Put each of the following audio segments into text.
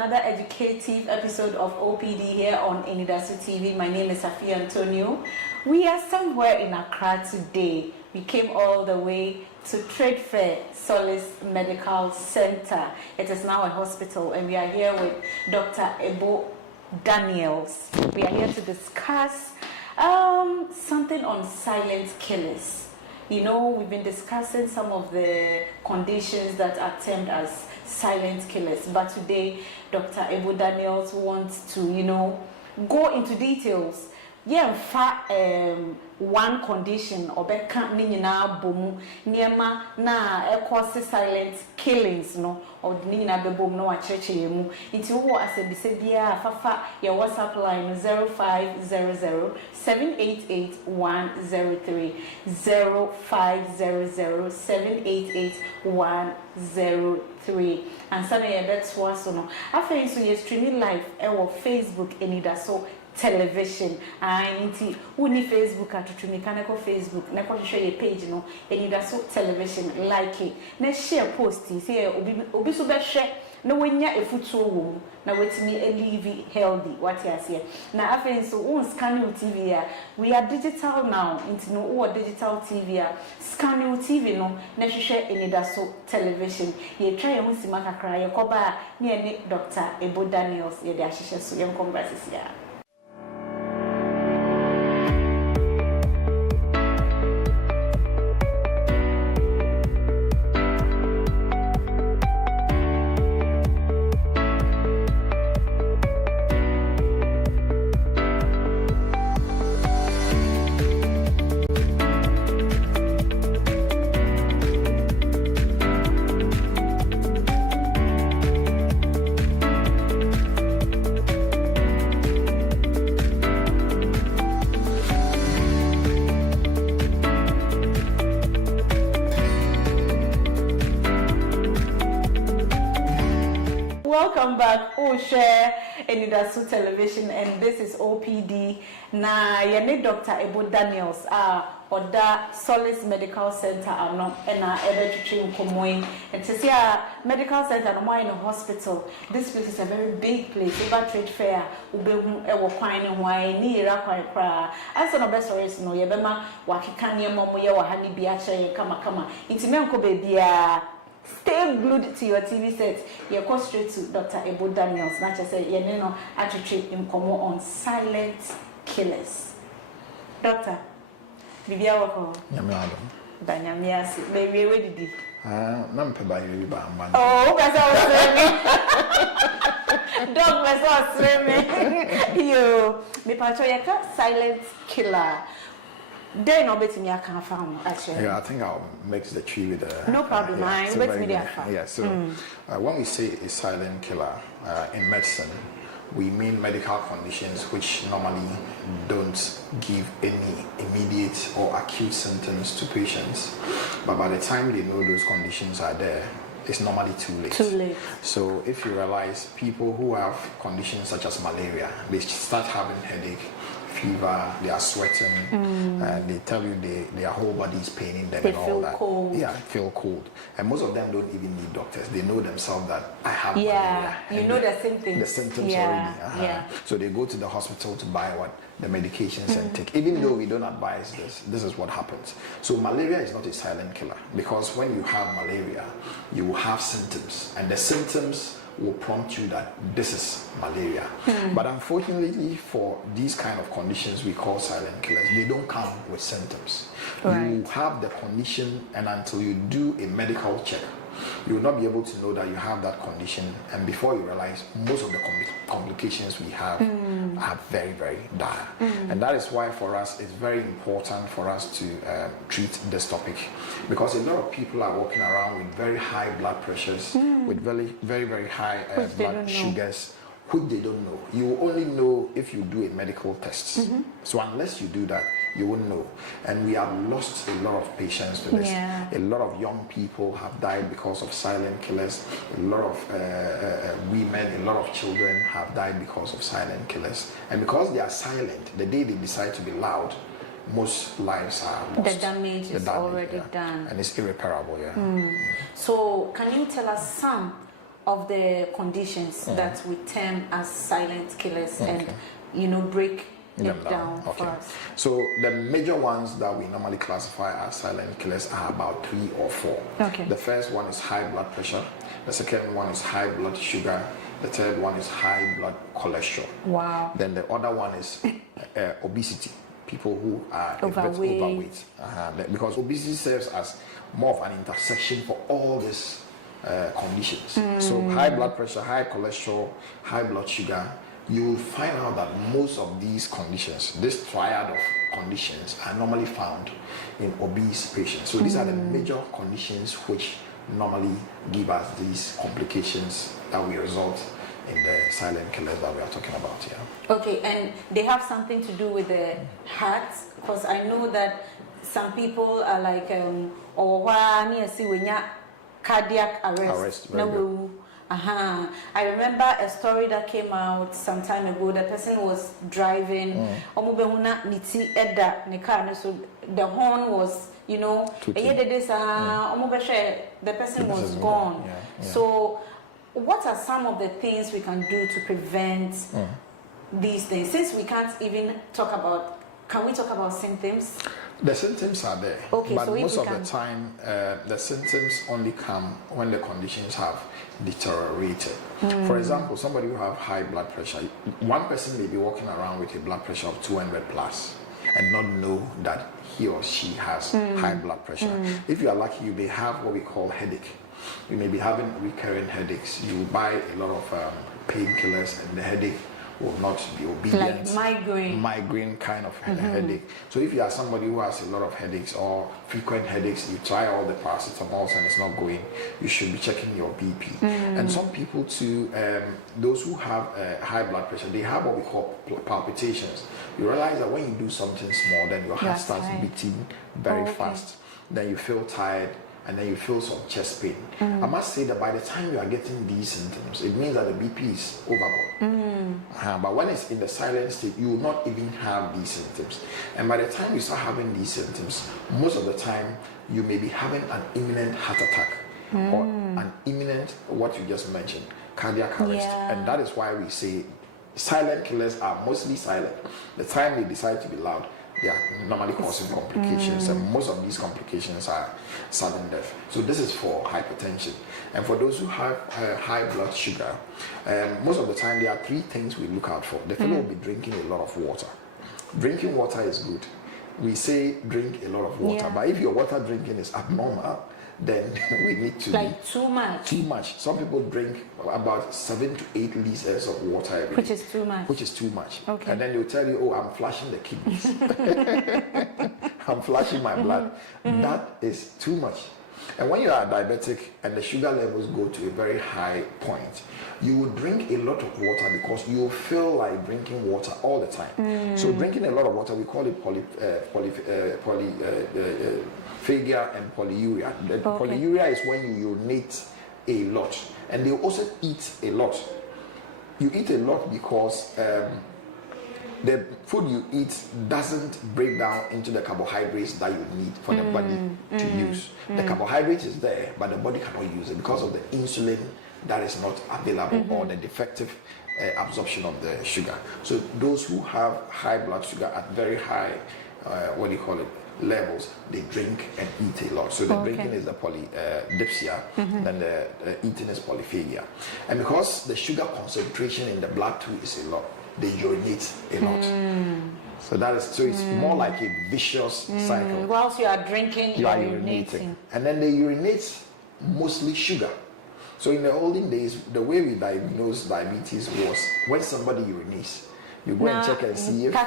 another educative episode of OPD here on Anidaso TV. My name is Afi Antonio. We are somewhere in Accra today. We came all the way to Trade Fair Solace Medical Center. It is now a hospital, and we are here with Dr. Ebo Daniels. We are here to discuss something on silent killers. You know, we've been discussing some of the conditions that are termed as silent killers, but today Dr. Ebo Daniels wants to, go into details. Yeah, one condition or beka ninyina bomu niema na cause silent killings no or ninyina be bomu no wa cheche mu nti wo asebise bia fafa your WhatsApp line 0500 788 103 0500 788 103 and sana ye betwa so no afa so ye streaming live e wo Facebook Anidaso television and uni Facebook at mechanical Facebook na ko share your page no Anidaso television like it na share post say obi so be share na wanya efutuo wo na wetimi live healthy what you say na afen so on scanning TV we are digital now into no or digital TV scanning TV no na share Anidaso television ye try e husima kakra ye koba na ne Dr. Ebo Daniels ye de ahihye so ye converse ya. Welcome back, share Anidaso television, and this is OPD. Na yene Dr. Ebo Daniels Oda Solace Medical Center ano na ebe chichi nkomoy. And to see a medical center no more in a hospital. This place is a very big place. Eba trade fair ubehu ewo kwan ne hwan ni ira kwan kra. Asa no best stories no yebema wakeka ne momo ye wa ha ni bia kye kama. Intime nko bebia. Stay glued to your TV set. You go straight to Dr. Ebo Daniels. Not just say you know attitude in common on silent killers. Doctor, Bibia wako. Nyamiado. Danyamiasi. Baby, where did you? Nampe ba yiri ba man. Oh, kasa osreme. Dog kasa osreme. Yo, me pacho yaka silent killer. They no bet me I can farm actually. Yeah, I think I'll mix the tree with the. No problem. I bet me there. Yeah, so when we say a silent killer in medicine, we mean medical conditions which normally don't give any immediate or acute symptoms to patients, but by the time they know those conditions are there, it's normally too late. Too late. So if you realize people who have conditions such as malaria, they start having headache, fever, they are sweating, and they tell you their whole body is paining them they and all feel that. Cold. Yeah, feel cold. And most of them don't even need doctors. They know themselves that I have malaria. You know the symptoms. The symptoms already. Yeah. So they go to the hospital to buy the medications and take. Even though we don't advise this is what happens. So malaria is not a silent killer, because when you have malaria, you will have symptoms, and the symptoms will prompt you that this is malaria. But unfortunately for these kind of conditions we call silent killers, they don't come with symptoms. Right. You have the condition, and until you do a medical check, you will not be able to know that you have that condition, and before you realize, most of the complications we have are very, very dire. And that is why for us it's very important for us to treat this topic, because a lot of people are walking around with very high blood pressures, with very, very, very high blood sugars, which they don't know. You will only know if you do a medical test. So unless you do that, you won't know. And we have lost a lot of patients to this. A lot of young people have died because of silent killers. A lot of women, a lot of children have died because of silent killers. And because they are silent, the day they decide to be loud, most lives are lost. The damage is already done. And it's irreparable, So can you tell us some of the conditions that we term as silent killers and break them down for us. So the major ones that we normally classify as silent killers are about 3 or 4. Okay. The first one is high blood pressure. The second one is high blood sugar. The third one is high blood cholesterol. Wow. Then the other one is obesity. People who are overweight. overweight. Because obesity serves as more of an intersection for all these conditions. So high blood pressure, high cholesterol, high blood sugar, you will find out that most of these conditions, this triad of conditions, are normally found in obese patients. So these are the major conditions which normally give us these complications that will result in the silent killers that we are talking about here. Okay, and they have something to do with the heart, because I know that some people are like, cardiac arrest. No, I remember a story that came out some time ago. The person was driving, the horn was, the person was gone. So what are some of the things we can do to prevent these things? Since we can't even talk about, can we talk about symptoms? The symptoms are there, okay, but so most of the time the symptoms only come when the conditions have deteriorated. For example, somebody who have high blood pressure, one person may be walking around with a blood pressure of 200 plus and not know that he or she has high blood pressure. If you are lucky, you may have what we call headache. You may be having recurrent headaches. You buy a lot of painkillers and the headache will not be obedient. Like migraine kind of headache. So if you are somebody who has a lot of headaches or frequent headaches, you try all the paracetamols and it's not going, you should be checking your BP. And some people too, those who have high blood pressure, they have what we call palpitations. You realize that when you do something small, then your heart starts beating very fast. Then you feel tired, and then you feel some chest pain. I must say that by the time you are getting these symptoms, it means that the BP is overboard. But when it's in the silent state, you will not even have these symptoms. And by the time you start having these symptoms, most of the time, you may be having an imminent heart attack or an imminent, what you just mentioned, cardiac arrest. And that is why we say silent killers are mostly silent. The time they decide to be loud, they are normally causing complications, and most of these complications are sudden death. So this is for hypertension. And for those who have high blood sugar, most of the time there are 3 things we look out for. The fellow will be drinking a lot of water. Drinking water is good. We say drink a lot of water, but if your water drinking is abnormal, then we need to too much. Too much. Some people drink about 7 to 8 liters of water every day. Which is too much. Which is too much. Okay. And then they'll tell you, oh, I'm flushing the kidneys. I'm flushing my blood. That is too much. And when you are diabetic and the sugar levels go to a very high point, you will drink a lot of water because you will feel like drinking water all the time. So drinking a lot of water, we call it polyphagia and polyuria. Polyuria is when you urinate a lot, and they also eat a lot. You eat a lot because the food you eat doesn't break down into the carbohydrates that you need for the body to use. The carbohydrate is there, but the body cannot use it because of the insulin that is not available or the defective absorption of the sugar. So those who have high blood sugar at very high, levels, they drink and eat a lot. So the drinking is the polydipsia, then the eating is polyphagia. And because the sugar concentration in the blood too is a lot, they urinate a lot. So it's more like a vicious cycle. Whilst you are drinking, you are urinating. And then they urinate mostly sugar. So in the olden days, the way we diagnosed diabetes was when somebody urinates, you go and check and see if there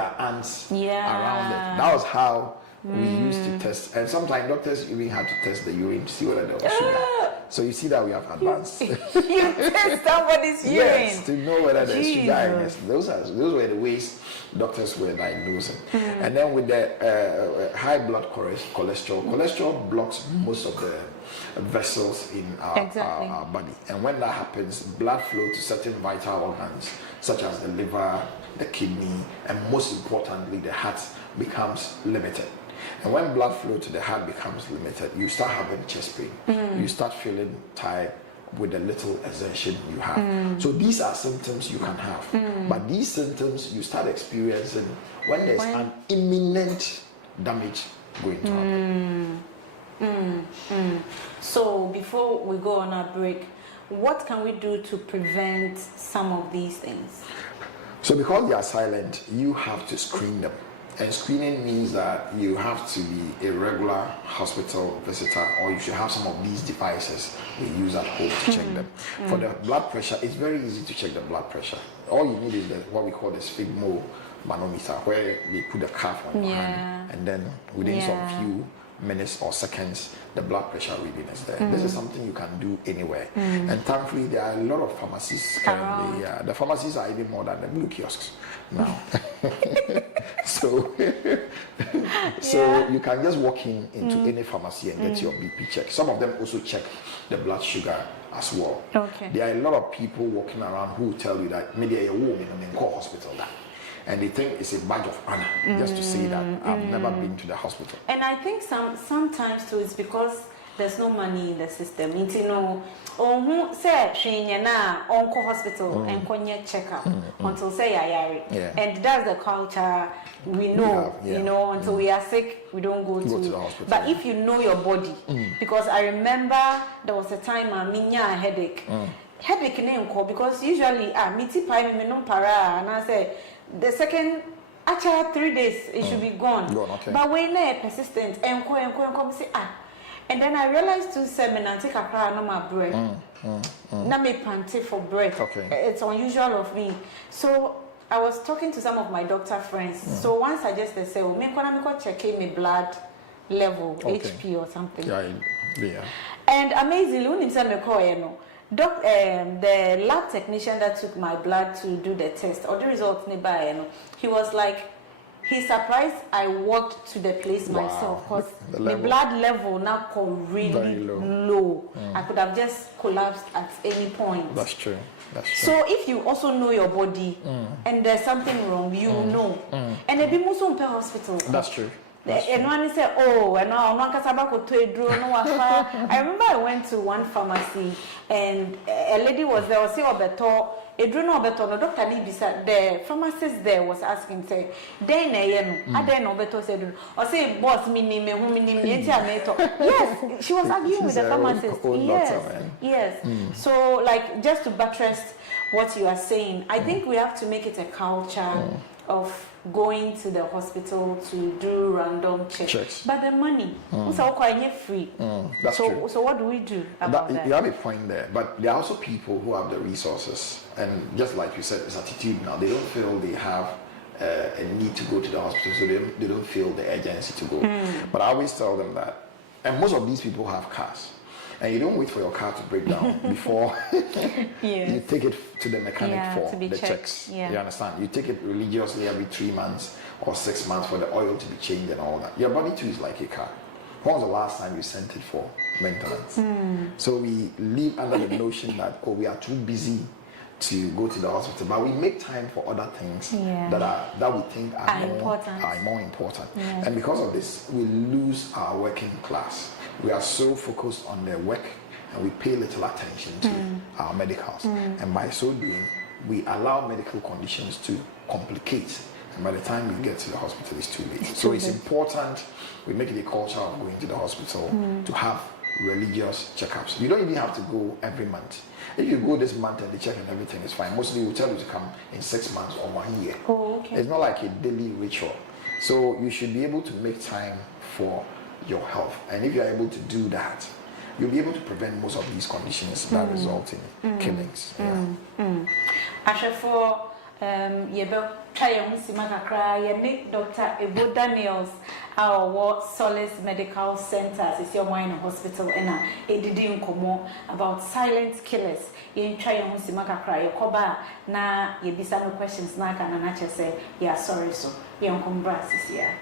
are ants around it. That was how we used to test. And sometimes doctors even had to test the urine to see whether there was sugar. So you see that we have advanced. You test somebody's urine. Yes, to know whether there's sugar in it. Those were the ways doctors were diagnosing. And then with the high blood cholesterol blocks most of the vessels in our body. And when that happens, blood flow to certain vital organs, such as the liver, the kidney, and most importantly, the heart, becomes limited. And when blood flow to the heart becomes limited, you start having chest pain. You start feeling tired with the little exertion you have. So these are symptoms you can have. But these symptoms you start experiencing when there's an imminent damage going to happen. So before we go on our break, what can we do to prevent some of these things? So because they are silent, you have to screen them. And screening means that you have to be a regular hospital visitor, or you should have some of these devices we use at home to check them. For the blood pressure, it's very easy to check the blood pressure. All you need is what we call the sphygmo manometer, where they put the cuff on your hand, and then within some few minutes or seconds, the blood pressure reading is there. This is something you can do anywhere. And thankfully, there are a lot of pharmacies currently. The pharmacies are even more than the blue kiosks now. So you can just walk into any pharmacy and get your BP checked. Some of them also check the blood sugar as well. There are a lot of people walking around who tell you that maybe a woman in a hospital that. And they think it's a badge of honor just to say that I've never been to the hospital. And I think sometimes too it's because there's no money in the system. You know, who say she na onko hospital and konye checkup until say ayari. And that's the culture we know. You know, until we are sick, we don't go to the hospital. But if you know your body, because I remember there was a time I minya a headache. Headache name call because usually miti pai me no para and I say the second actually 3 days it should be gone. But when they persistent and say and then I realized to seminar take a cry no my bread. Na me pante for bread. It's unusual of me. So I was talking to some of my doctor friends. So one suggested say, "Oh, me gonna check my blood level, HP or something." And amazingly, when himself me call the lab technician that took my blood to do the test or the results nearby, he was like, he's surprised I walked to the place myself because the blood level now really low. I could have just collapsed at any point. That's true. So if you also know your body and there's something wrong, you know. And it be most on per hospital. That's true. And one said, "Oh, and now I'm not I remember I went to one pharmacy and a lady was there. Was saying, "Oh, the doctor the pharmacist there was asking, say, then I don't know better said, or say, boss, yes, she was arguing with the pharmacist. Yes. So, like, just to buttress what you are saying, I think we have to make it a culture of going to the hospital to do random checks. But the money, also quite free. That's true. So what do we do about that? You have a point there, but there are also people who have the resources, and just like you said, it's attitudinal. They don't feel they have a need to go to the hospital, so they don't feel the urgency to go. But I always tell them that, and most of these people have cars. And you don't wait for your car to break down before you take it to the mechanic for the checks. You understand? You take it religiously every 3 months or 6 months for the oil to be changed and all that. Your body too is like a car. When was the last time you sent it for maintenance? So we live under the notion that we are too busy to go to the hospital, but we make time for other things that we think are more important. And because of this, we lose our working class. We are so focused on their work and we pay little attention to our medicals. And by so doing, we allow medical conditions to complicate. And by the time we get to the hospital, it's too late. So it's important we make it a culture of going to the hospital to have religious checkups. You don't even have to go every month. If you go this month and they check and everything is fine, mostly will tell you to come in 6 months or 1 year. It's not like a daily ritual. So you should be able to make time for your health, and if you are able to do that, you'll be able to prevent most of these conditions that result in killings. For try Dr. Ebo Daniels, our Solace Medical Center, is your mind hospital, and it didn't come about silent killers. You try your koba na you be some questions na can and say, yeah, sorry, so you come brass is here.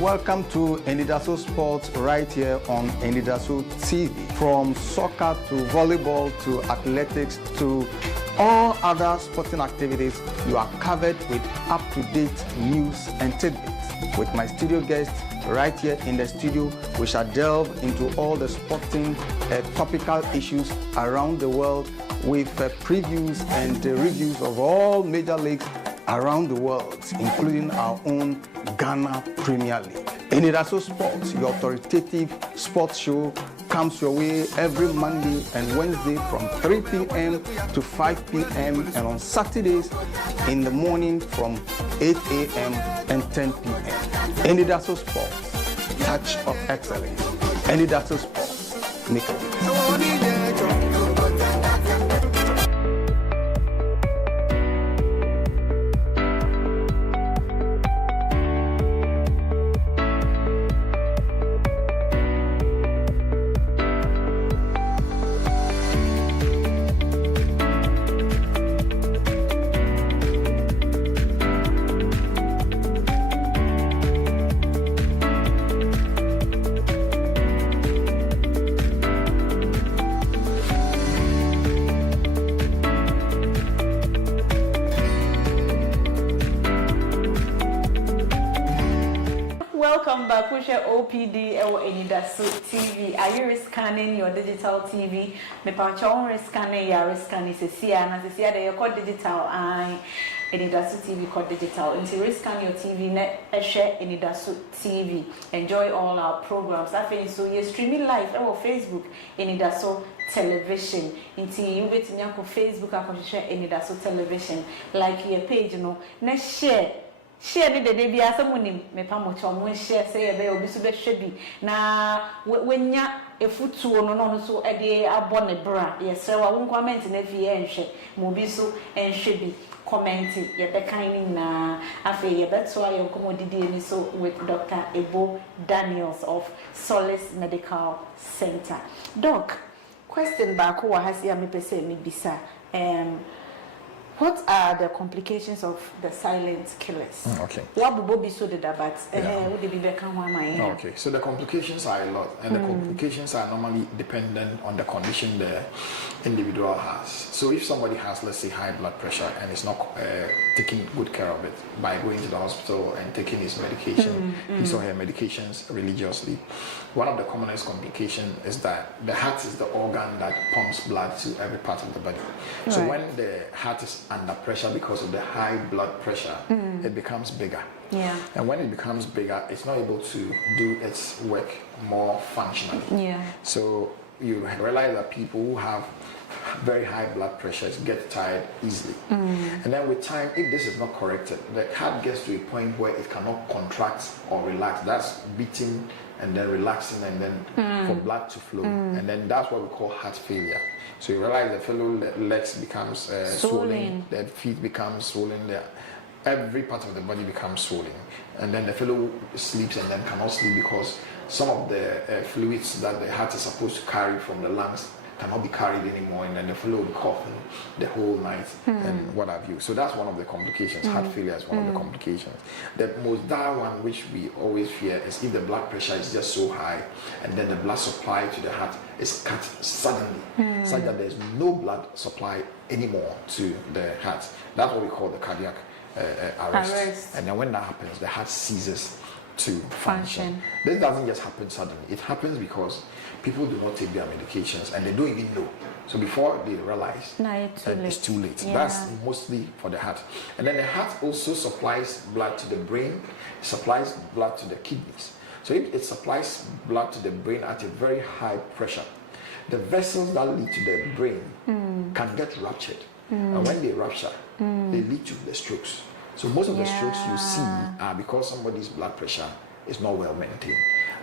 Welcome to Anidaso Sports right here on Anidaso TV. From soccer to volleyball to athletics to all other sporting activities, you are covered with up-to-date news and tidbits. With my studio guests right here in the studio, we shall delve into all the sporting topical issues around the world with previews and reviews of all major leagues around the world, including our own Ghana Premier League. Anidaso Sports, your authoritative sports show, comes your way every Monday and Wednesday from 3 p.m. to 5 p.m. and on Saturdays in the morning from 8 a.m. and 10 p.m. Anidaso Sports, touch of excellence. Anidaso Sports, make a Welcome back, push OPD or Anidaso TV. Are you scanning your digital TV? Me pancha scanning your scanning and they call digital and Anidaso TV called digital. And so scan your TV net share Anidaso TV. Enjoy all our programs. I think so you're streaming live on Facebook Anidaso television. Until you get in your Facebook and share Anidaso television. Like your page, you know, share ni de bia samunim me pamocho mo share say be obi so be hwebi na wenya efutuo no so e de abo ne bra yes wa won comment na fi enhwe mo bi so enhwe bi comment ye be kan na afi ye beto ayo komodidi ni so with Dr. Ebo Daniels of Solace Medical Center. Doc, question back wa hasi me pese me bisa what are the complications of the silent killers? Okay. What Bobi so did that, but would they be back on my Okay, so the complications are a lot, and the complications are normally dependent on the condition the individual has. So if somebody has, let's say, high blood pressure and is not taking good care of it by going to the hospital and taking his medication, his or her medications religiously, one of the commonest complications is that the heart is the organ that pumps blood to every part of the body. Right. So when the heart is under pressure because of the high blood pressure, it becomes bigger. Yeah. And when it becomes bigger, it's not able to do its work more functionally. Yeah. So you realize that people who have very high blood pressures get tired easily. And then with time, if this is not corrected, the heart gets to a point where it cannot contract or relax. That's beating and then relaxing and then for blood to flow. And then that's what we call heart failure. So you realize the fellow legs becomes swollen, the feet become swollen, every part of the body becomes swollen. And then the fellow sleeps and then cannot sleep because some of the fluids that the heart is supposed to carry from the lungs cannot be carried anymore, and then the fellow will be coughing the whole night and what have you. So that's one of the complications. Heart failure is one of the complications. The most dire one, which we always fear, is if the blood pressure is just so high and then the blood supply to the heart is cut suddenly, such that there's no blood supply anymore to the heart. That's what we call the cardiac arrest. And then when that happens, the heart ceases to function. This doesn't just happen suddenly. It happens because people do not take their medications and they don't even know. So before they realize, it's too late. Yeah. That's mostly for the heart. And then the heart also supplies blood to the brain, supplies blood to the kidneys. So if it supplies blood to the brain at a very high pressure, the vessels that lead to the brain can get ruptured. And when they rupture, they lead to the strokes. So most of the strokes you see are because somebody's blood pressure is not well maintained.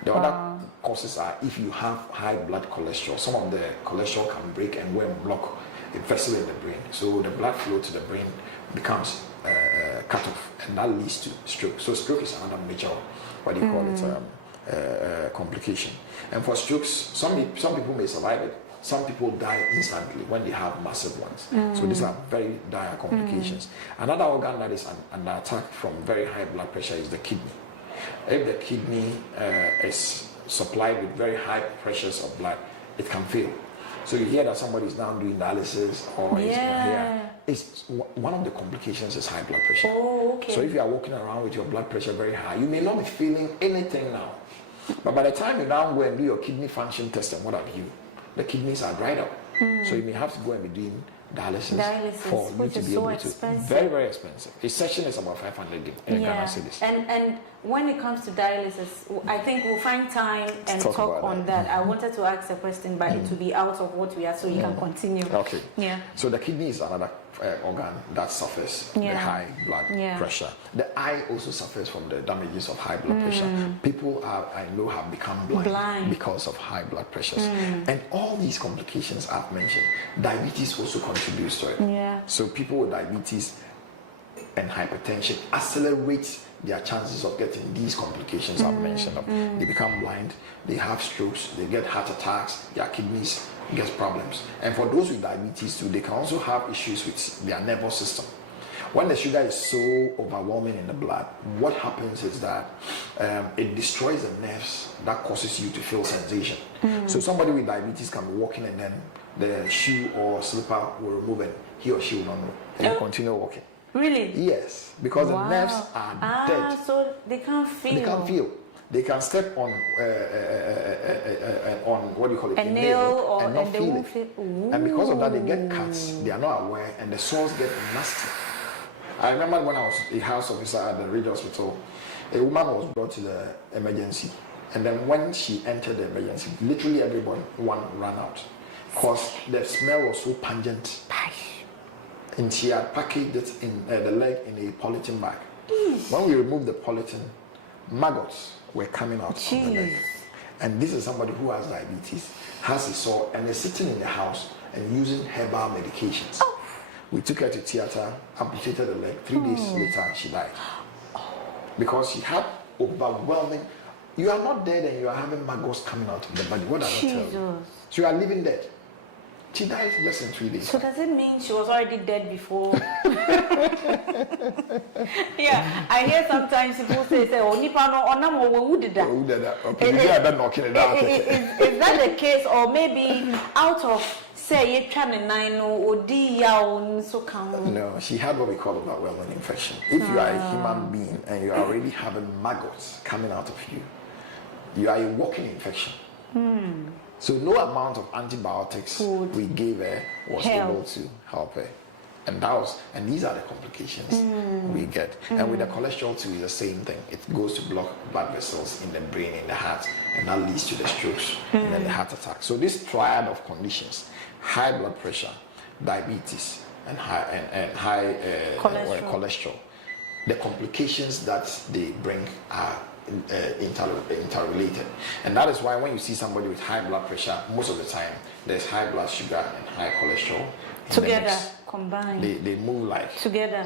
The other causes are if you have high blood cholesterol. Some of the cholesterol can break and go and block a vessel in the brain. So the blood flow to the brain becomes cut off, and that leads to stroke. So stroke is another major, what do you call it, complication. And for strokes, some people may survive it. Some people die instantly when they have massive ones. So these are very dire complications. Another organ that is under attack from very high blood pressure is the kidney. If the kidney is supplied with very high pressures of blood, it can fail. So you hear that somebody is now doing dialysis or is not here. It's one of the complications is high blood pressure. Oh, okay. So if you are walking around with your blood pressure very high, you may not be feeling anything now. But by the time you now go and do your kidney function test and what have you, the kidneys are dried up. So you may have to go and be doing dialysis for you to be able to. Very, very expensive. A session is about 500 in Ghana cedis. And when it comes to dialysis, I think we'll find time and talk on that. I wanted to ask a question, but it will be out of what we are, so you can continue. Okay. Yeah. So the kidney is another organ that suffers the high blood pressure. The eye also suffers from the damages of high blood pressure. People I know have become blind because of high blood pressures. And all these complications I've mentioned, diabetes also contributes to it. Yeah. So people with diabetes and hypertension accelerate their chances of getting these complications I've mentioned. They become blind, they have strokes, they get heart attacks, their kidneys get problems. And for those with diabetes too, they can also have issues with their nervous system. When the sugar is so overwhelming in the blood, what happens is that it destroys the nerves that causes you to feel sensation. So somebody with diabetes can be walking and then the shoe or slipper will remove and he or she will not know. And you continue walking. Really? Yes, because the nerves are dead. So they can't feel. They can't feel. They can step on what do you call it? A nail and not feel it. feel. And because of that, they get cuts. They are not aware, and the sores get nasty. I remember when I was a house officer at the Ridge Hospital, a woman was brought to the emergency, and then when she entered the emergency, literally everyone ran out because the smell was so pungent. And she had packaged it in the leg in a polythene bag. When we removed the polythene, maggots were coming out of the leg. And this is somebody who has diabetes, has a sore, and is sitting in the house and using herbal medications. We took her to theater, amputated the leg. 3 days later, she died. Because she had overwhelming. You are not dead and you are having maggots coming out of the body. What does that tell you? So you are living dead. She died less than 3 days. So does it mean she was already dead before? Yeah, I hear sometimes people say, "Oh, nipa no onam wo wu dida." Okay, is that the case, or maybe out of say you trying to nine or di ya so come? No, she had what we call overwhelming infection. If you are a human being and you are already having maggots coming out of you, you are a walking infection. So no amount of antibiotics we gave her was able to help her. And these are the complications we get. And with the cholesterol too, it's the same thing. It goes to block blood vessels in the brain, in the heart, and that leads to the strokes and then the heart attack. So this triad of conditions, high blood pressure, diabetes, and high cholesterol, the complications that they bring are interrelated. And that is why when you see somebody with high blood pressure, most of the time there's high blood sugar and high cholesterol together, combined. They move like together.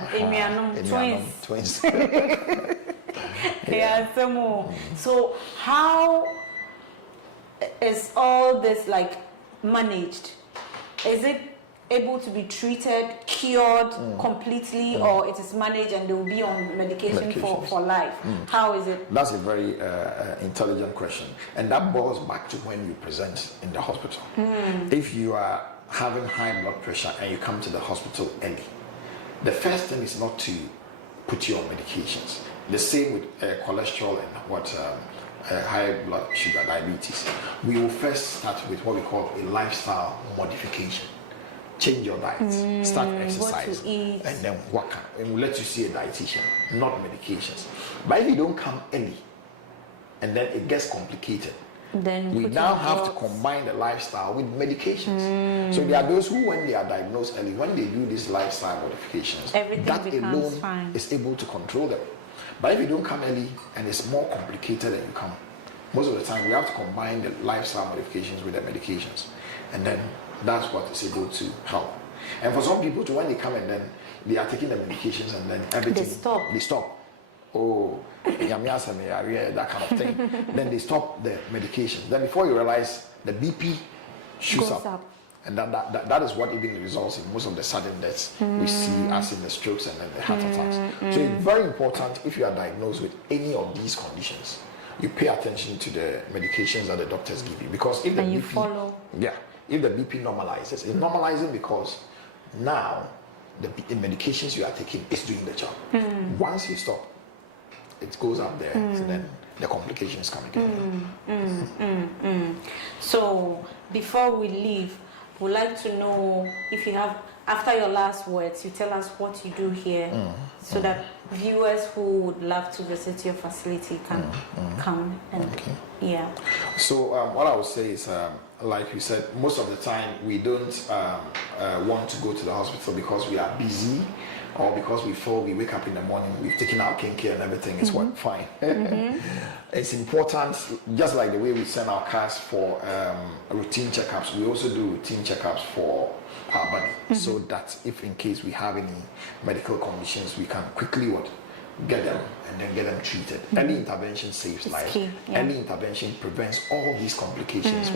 Twins. So how is all this like managed? Is it able to be treated, cured completely, or it is managed and they will be on medication for life? How is it? That's a very intelligent question, and that boils back to when you present in the hospital. If you are having high blood pressure and you come to the hospital early, the first thing is not to put you on medications. The same with cholesterol and high blood sugar, diabetes. We will first start with what we call a lifestyle modification. Change your diet, start exercise, and then and we'll let you see a dietitian, not medications. But if you don't come early, and then it gets complicated, then we now have to combine the lifestyle with medications. So there are those who, when they are diagnosed early, when they do these lifestyle modifications, that alone is able to control them. But if you don't come early and it's more complicated and you come, most of the time we have to combine the lifestyle modifications with the medications, and then that's what is able to help. And for some people too, when they come and then they are taking the medications and then everything they stop. Oh, that kind of thing. Then they stop the medications. Then before you realize, the BP shoots up. And that is what even results in most of the sudden deaths we see, as in the strokes and then the heart attacks. So it's very important, if you are diagnosed with any of these conditions, you pay attention to the medications that the doctors give you, because if the and you BP, follow. Yeah, if the BP normalizes, it's normalizing because now the medications you are taking is doing the job. Once you stop, it goes up there, so then the complications come again. So before we leave, we'd like to know if you have, after your last words, you tell us what you do here, so that viewers who would love to visit your facility can come and So what I would say is, like you said, most of the time we don't want to go to the hospital because we are busy, or because we wake up in the morning, we've taken our care and everything is fine. It's important, just like the way we send our cars for routine checkups, we also do routine checkups for our body, so that if in case we have any medical conditions, we can quickly get them and then get them treated. Early intervention saves lives. Early intervention prevents all these complications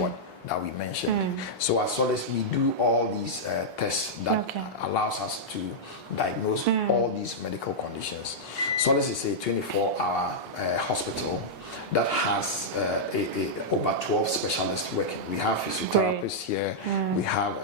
that we mentioned. So at Solace, we do all these tests that allows us to diagnose all these medical conditions. Solace is a 24-hour hospital that has over 12 specialists working. We have physiotherapists here, we have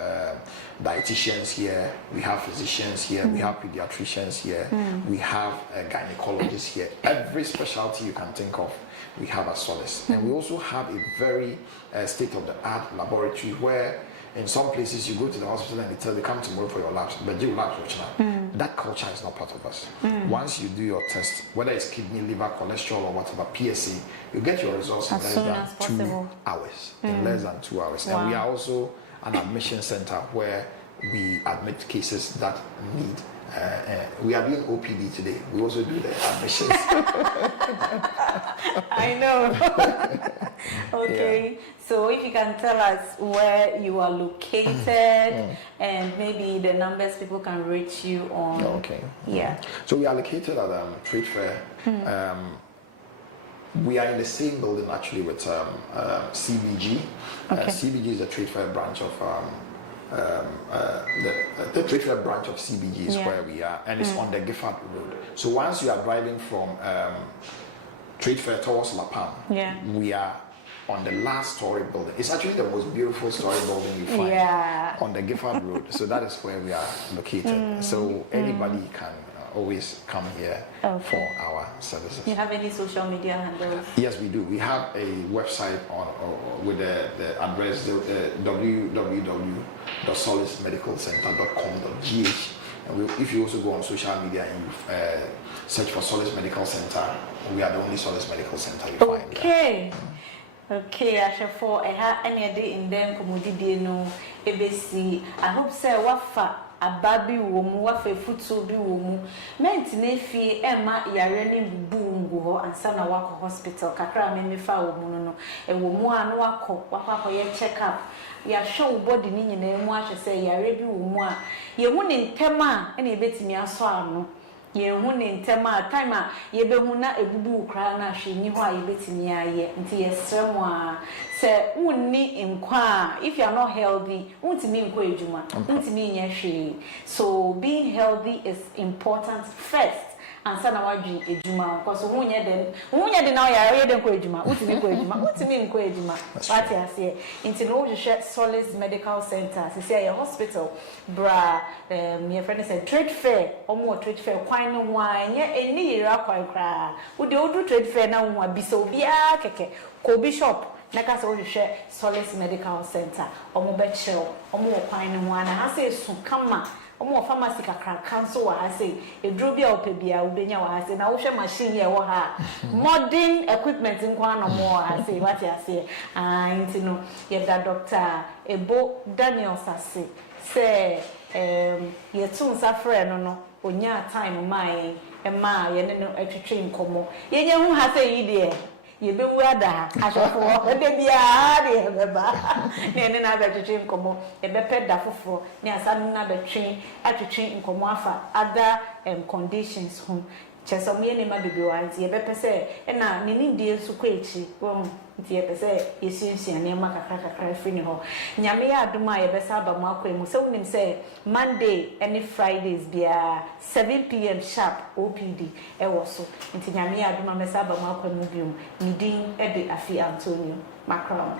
dietitians here, we have physicians here, we have pediatricians here, we have gynecologists here. Every specialty you can think of, we have at Solace. And we also have a very state-of-the-art laboratory where in some places you go to the hospital and they tell you, come tomorrow for your labs, but you labs which now. That culture is not part of us. Once you do your test, whether it's kidney, liver, cholesterol or whatever, PSA, you get your results in less than 2 hours. In less than 2 hours. And we are also an admission center where we admit cases that need we are doing OPD today. We also do the admissions. I know. Okay. So if you can tell us where you are located and maybe the numbers people can reach you on. Okay. Yeah. So we are located at Trade Fair. We are in the same building actually with CBG. CBG is the Trade Fair branch of the Trade Fair branch of CBG is where we are, and it's on the Gifford Road. So once you are driving from Trade Fair towards La Palm, we are on the last story building. It's actually the most beautiful story building you find on the Gifford Road. So that is where we are located. So anybody can always come here for our services. Do you have any social media handles? Yes, we do. We have a website with the address www.solacemedicalcenter.com.gh. And if you also go on social media and you search for Solace Medical Center, we are the only Solace Medical Center you find. Okay. Okay, Ashafo, I have any day in them, Comodidi, no, ABC. I hope, sir, wafa, a baby woman, wafa, foot be woman. Meant nefi, Emma, Yareni, boom, and Sana Wako Hospital, Kakra, Memifa, woman, a woman, wako, wapa, ye check up. Ya show body in your name, wash, say, Yarebi, woman. You won't in Tema, any bit me a swallow. Ye won in tema time ye be huna ebubu kra na hwe ni ho a ye betimi aye nti ye sremwa se unni nkwa if you are not healthy untimi nkwa ejuma untimi nya hwe so being healthy is important first and sana wadwi ejuma because hunye den na ya den ko ejuma untimi ko ejuma untimi nkwa ejuma what you say nti no hwe Solace Medical Center se say hospital bra your friend said Trade Fair omo Trade Fair kwan no wan ye eni yira kwan kra wo de odu Trade Fair na wo abisa obi a keke ko bishop na ka se wo hwe Solace Medical Center omo be chiro omo kwan no wan na ha se su kama omo pharmacy kakra cancel wa ha se eduro bia opebia ubenya wa ha se na wo hwe machine ye wo ha modern equipment nkwa no mo ha se what you say nti no ye da doctor Ebo Daniel Sase say ye tun safre no onya time mai ma ye ne no atwetwe nkomo ye nya hu ha say yi de ye be wu ada ashofo de bia de beba ne na atwetwe nkomo ye be peda foforo ne asanu na betwe atwetwe nkomo afa other conditions hu Cheso me ne ma bebe wa nti ye bepe se na ne ni die nso kwa echi wo nti ye pese yesunsia ne ma kakra free ne ho nyame ya adoma ye besa aba mu akwa mu se wonim se Monday and Fridays bia 7 p.m. sharp OPD e wo so nti nyame ya adoma mesa aba mu akwa mu biom ni din e de Afi Antonio Macron